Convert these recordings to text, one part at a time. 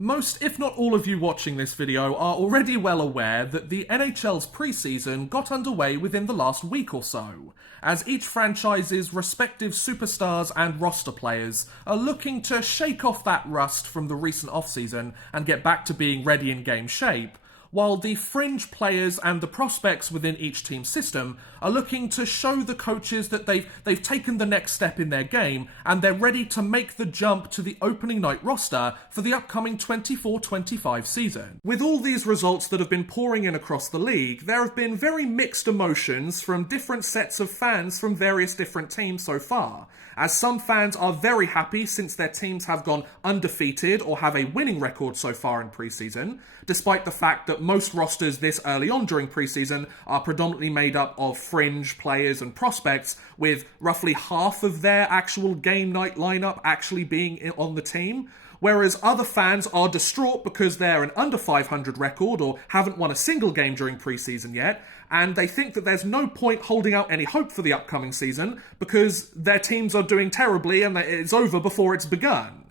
Most, if not all of you watching this video are already well aware that the NHL's preseason got underway within the last week or so, as each franchise's respective superstars and roster players are looking to shake off that rust from the recent offseason and get back to being ready in game shape, while the fringe players and the prospects within each team's system are looking to show the coaches that they've taken the next step in their game and they're ready to make the jump to the opening night roster for the upcoming 24-25 season. With all these results that have been pouring in across the league, there have been very mixed emotions from different sets of fans from various different teams so far, as some fans are very happy since their teams have gone undefeated or have a winning record so far in preseason, despite the fact that most rosters this early on during preseason are predominantly made up of fringe players and prospects, with roughly half of their actual game night lineup actually being on the team. Whereas other fans are distraught because they're an under 500 record or haven't won a single game during preseason yet, and they think that there's no point holding out any hope for the upcoming season because their teams are doing terribly and it's over before it's begun.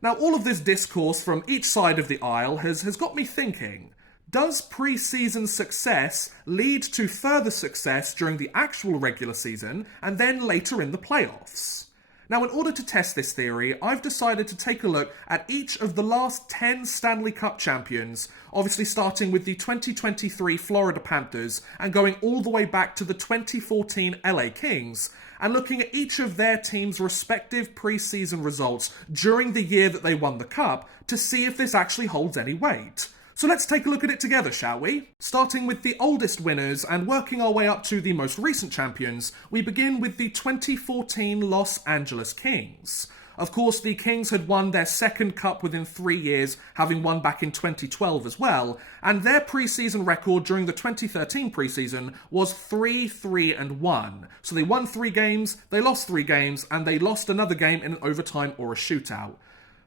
Now, all of this discourse from each side of the aisle has got me thinking, does preseason success lead to further success during the actual regular season and then later in the playoffs? Now, in order to test this theory, I've decided to take a look at each of the last 10 Stanley Cup champions, obviously starting with the 2023 Florida Panthers and going all the way back to the 2014 LA Kings, and looking at each of their team's respective preseason results during the year that they won the Cup to see if this actually holds any weight. So let's take a look at it together, shall we? Starting with the oldest winners and working our way up to the most recent champions, we begin with the 2014 Los Angeles Kings. Of course, the Kings had won their second cup within 3 years, having won back in 2012 as well, and their preseason record during the 2013 preseason was 3-3-1. So they won 3 games, they lost 3 games, and they lost another game in an overtime or a shootout.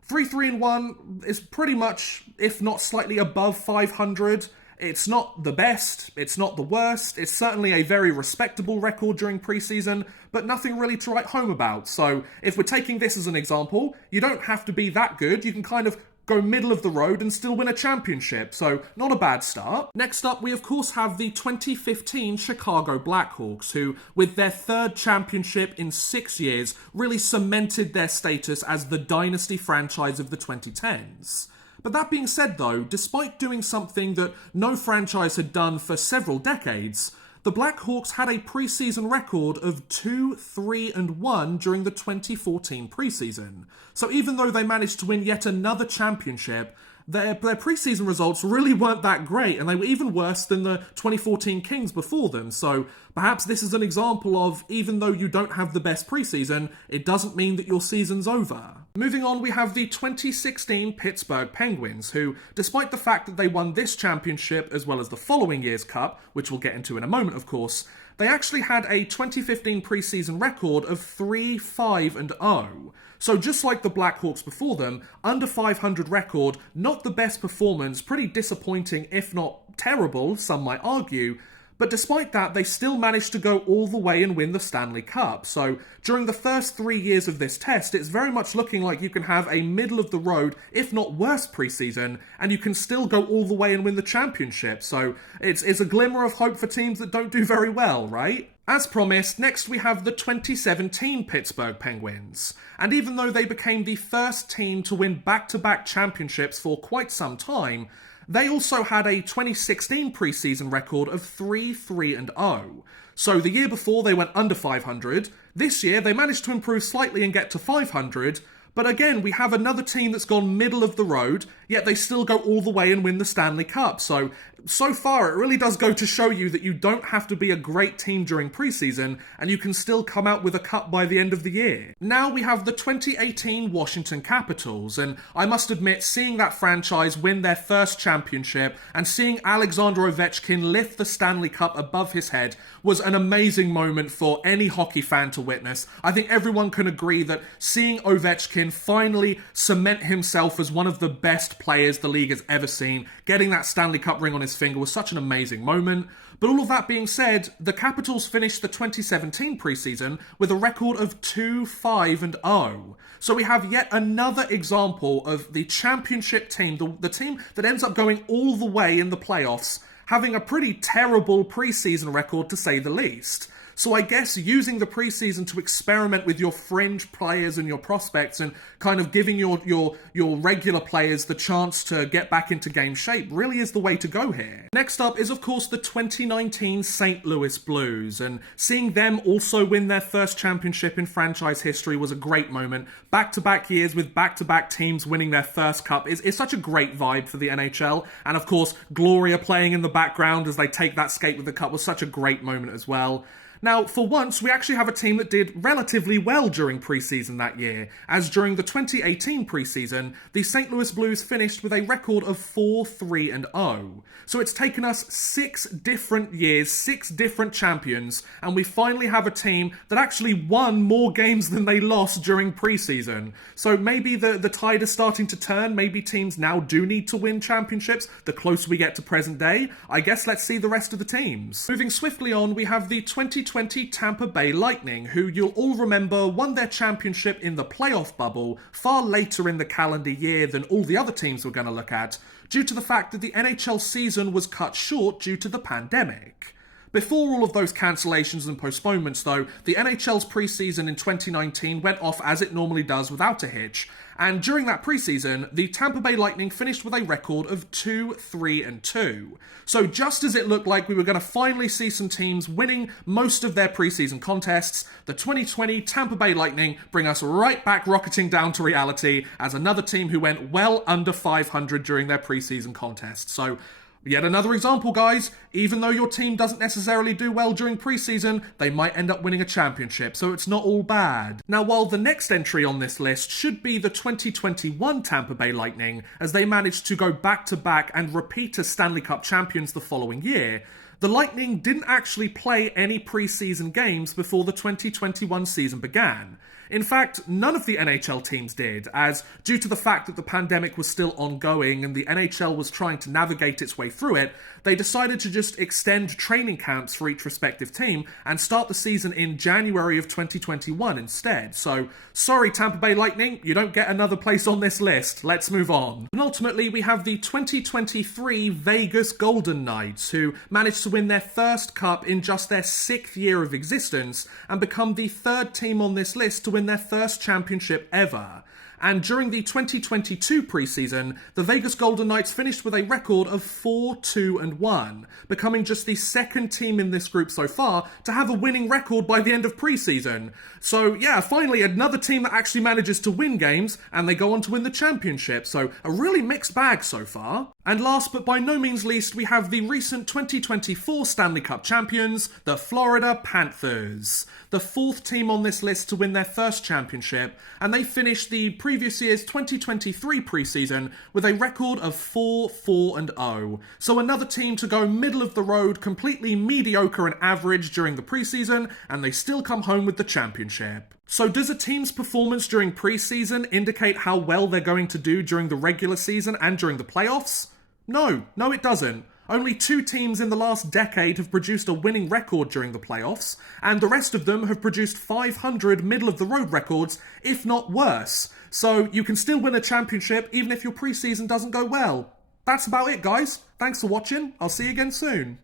3-3-1 is pretty much, if not slightly above 500. It's not the best, it's not the worst, it's certainly a very respectable record during preseason, but nothing really to write home about. So if we're taking this as an example, you don't have to be that good, you can kind of go middle of the road and still win a championship, so not a bad start. Next up, we of course have the 2015 Chicago Blackhawks, who, with their third championship in 6 years, really cemented their status as the dynasty franchise of the 2010s. But that being said though, despite doing something that no franchise had done for several decades, the Blackhawks had a preseason record of 2-3-1 during the 2014 preseason. So even though they managed to win yet another championship, their preseason results really weren't that great, and they were even worse than the 2014 Kings before them. So perhaps this is an example of, even though you don't have the best preseason, it doesn't mean that your season's over. Moving on, we have the 2016 Pittsburgh Penguins, who, despite the fact that they won this championship as well as the following year's cup, which we'll get into in a moment of course, they actually had a 2015 preseason record of 3-5-0. So just like the Blackhawks before them, under 500 record, not the best performance, pretty disappointing if not terrible, some might argue. But despite that, they still managed to go all the way and win the Stanley Cup. So during the first 3 years of this test, it's very much looking like you can have a middle-of-the-road, if not worse, preseason, and you can still go all the way and win the championship. So it's a glimmer of hope for teams that don't do very well, right? As promised, next we have the 2017 Pittsburgh Penguins. And even though they became the first team to win back-to-back championships for quite some time, they also had a 2016 preseason record of 3-3-0. So the year before they went under 500, this year they managed to improve slightly and get to 500, but again we have another team that's gone middle of the road, yet they still go all the way and win the Stanley Cup. So far it really does go to show you that you don't have to be a great team during preseason, and you can still come out with a cup by the end of the year. Now we have the 2018 Washington Capitals, and I must admit, seeing that franchise win their first championship and seeing Alexander Ovechkin lift the Stanley Cup above his head was an amazing moment for any hockey fan to witness. I think everyone can agree that seeing Ovechkin finally cement himself as one of the best players the league has ever seen, getting that Stanley Cup ring on his his finger was such an amazing moment. But all of that being said, the Capitals finished the 2017 preseason with a record of 2-5-0. So we have yet another example of the championship team, the team that ends up going all the way in the playoffs, having a pretty terrible preseason record to say the least. So I guess using the preseason to experiment with your fringe players and your prospects and kind of giving your regular players the chance to get back into game shape really is the way to go here. Next up is of course the 2019 St. Louis Blues, and seeing them also win their first championship in franchise history was a great moment. Back-to-back years with back-to-back teams winning their first cup is such a great vibe for the NHL, and of course Gloria playing in the background as they take that skate with the cup was such a great moment as well. Now, for once, we actually have a team that did relatively well during preseason that year, as during the 2018 preseason, the St. Louis Blues finished with a record of 4-3-0. So it's taken us 6 different years, 6 different champions, and we finally have a team that actually won more games than they lost during preseason. So maybe the tide is starting to turn, maybe teams now do need to win championships the closer we get to present day. I guess let's see the rest of the teams. Moving swiftly on, we have the 2020 Tampa Bay Lightning, who you'll all remember won their championship in the playoff bubble far later in the calendar year than all the other teams we're going to look at, due to the fact that the NHL season was cut short due to the pandemic. Before all of those cancellations and postponements, though, the NHL's preseason in 2019 went off as it normally does without a hitch, and during that preseason, the Tampa Bay Lightning finished with a record of 2-3-2. So just as it looked like we were going to finally see some teams winning most of their preseason contests, the 2020 Tampa Bay Lightning bring us right back rocketing down to reality as another team who went well under 500 during their preseason contest. So yet another example, guys. Even though your team doesn't necessarily do well during preseason, they might end up winning a championship, so it's not all bad. Now, while the next entry on this list should be the 2021 Tampa Bay Lightning, as they managed to go back-to-back and repeat as Stanley Cup champions the following year, the Lightning didn't actually play any preseason games before the 2021 season began. In fact, none of the NHL teams did, as due to the fact that the pandemic was still ongoing and the NHL was trying to navigate its way through it, they decided to just extend training camps for each respective team and start the season in January of 2021 instead. So, sorry Tampa Bay Lightning, you don't get another place on this list. Let's move on. And ultimately, we have the 2023 Vegas Golden Knights, who managed to win their first cup in just their 6th year of existence and become the 3rd team on this list to win their first championship ever. And during the 2022 preseason, the Vegas Golden Knights finished with a record of 4-2-1, becoming just the 2nd team in this group so far to have a winning record by the end of preseason. So yeah, finally another team that actually manages to win games, and they go on to win the championship. So a really mixed bag so far. And last but by no means least, we have the recent 2024 Stanley Cup champions, the Florida Panthers. The 4th team on this list to win their first championship, and they finished the previous year's 2023 preseason with a record of 4-4-0. So another team to go middle of the road, completely mediocre and average during the preseason, and they still come home with the championship. So does a team's performance during preseason indicate how well they're going to do during the regular season and during the playoffs? No it doesn't. Only 2 teams in the last decade have produced a winning record during the playoffs, and the rest of them have produced 500 middle-of-the-road records, if not worse. So you can still win a championship even if your preseason doesn't go well. That's about it, guys. Thanks for watching. I'll see you again soon.